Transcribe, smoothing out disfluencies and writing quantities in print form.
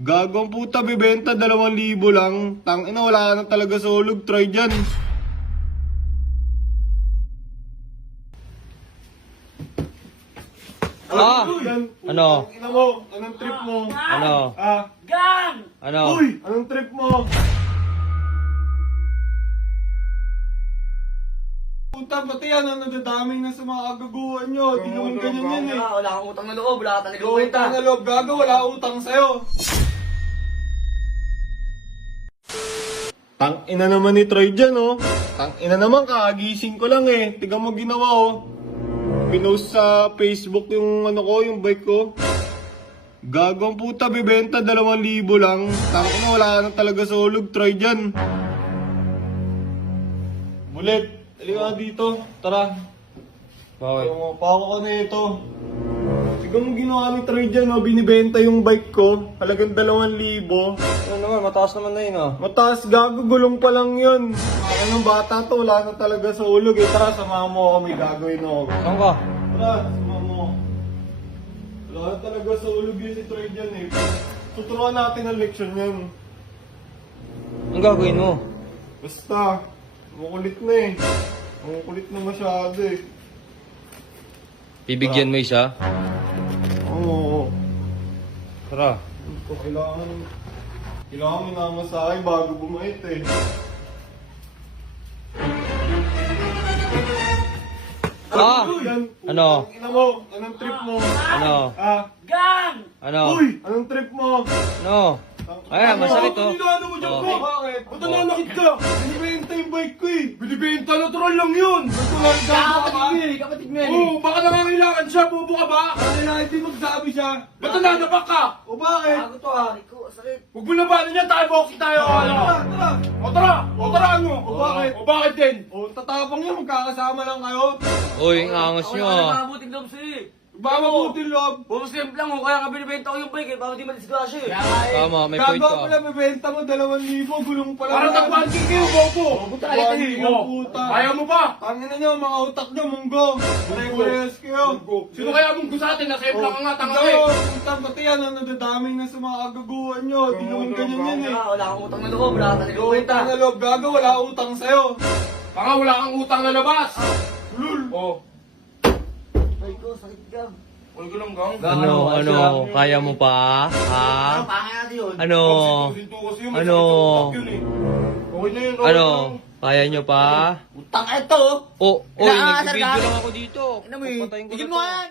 Gagawang puta, bibenta 2,000 lang. Tangina, wala na talaga sa ulog. Try dyan. Yan. Ano? Tangina mo. Anong trip mo? Ano? Gang! Ano? Uy! Anong trip mo? Puta, pati yan. Nadadaming na sa mga agaguhan nyo. Di naman ganyan yan eh. Wala kang utang na loob, wala ka talaga Utang na loob, gago. Wala utang sa'yo. Tang-ina naman ni Troy dyan, oh. Tang-ina naman, kakagising ko lang eh. Tignan mo ginawa, oh. Pinost sa Facebook yung ano ko, yung bike ko. Gagawang puta, bibenta 2,000 lang. Tangina, wala na talaga sa ulog. Try dyan. Bulit, halika dito. Tara. Bakit? Pako ko na ito. Tignan mo ginawa ni Troy dyan, oh. Binibenta yung bike ko. Halagang 2,000. Ano naman, mataas naman na yun ah. Mataas, gago, gulong pa lang yun. Anong bata to, wala na talaga sa ulog eh. Tara, samahan mo ako, may gagawin ako. Saan ka? Tara, samahan mo. Wala na talaga sa ulog yun si Troy dyan eh. Tuturuan natin ang leksyon yun. Anong gagawin mo? Basta, makulit na eh. Makulit na masyado eh. Bibigyan mo isa? Oo. Tara. Kailangan minama sa akin bago bumait eh. Yan. Ano? Ina mo, anong trip mo? Ano? Gang! Ano? Uy! Anong trip mo? Ano? Ay, masakit oh. Ano mo dyan Oh. ko? Bakit? Ba't nanakit ka? Binibenta yung bike ko eh. Binibenta, natural lang yun. Natural ka ba? Kapatid mo yan Oo, baka nangangailangan siya. Bobo ka ba? Kailangan hindi magsabi siya. Ba't nananapak ka? O bakit? Bago to ah, Rico, sakit. Huwag mo labanan niya, tayo walkie tayo. Tara! O tara! O tara ano? O bakit? O bakit din? O tatapang niya, magkakasama lang kayo. Uy, ang angas Ako nyo na ah. nakabuting loob sa'yo eh. Baka mabuti loob. Puro simple lang oh, kaya ka binibenta ko yung bike eh, baka di madisgrasya eh. Tama, may point Gagawa ka. pala, bibenta mo 2,000, gulong pala. Parang tag-1K kayo, bobo. Puta, halika dito. Puta. Ayaw mo pa? Tangina niyo, mga utak niyo, munggo. Pare-parehas kayo. Sino kaya munggo sa atin? Nasa lang nga, tanga ka Ikaw, eh. puta, pati yan, nadadaming na sa mga agaguhan nyo. Di naman ganyan yan eh. Wala kang utang na loob, wala ka talaga Utang na loob, gago, wala utang sa'yo. Tanga, wala kang utang na labas. Lul. Oh, Rico, sakit ka. huwag ko lang gang. Ano? Kaya mo pa? Ano, Ha? pangin natin yun. Ano? Sinto kasi yun, Ano? masakit yung utak yun eh. Okay na yun, okay Ano? na yun. Kaya nyo pa? Utang ito oh. Oh, oy, Inaasar nag-video ka? lang ako dito. Ano mo eh, Papatayin ko tigil na mo to. yan.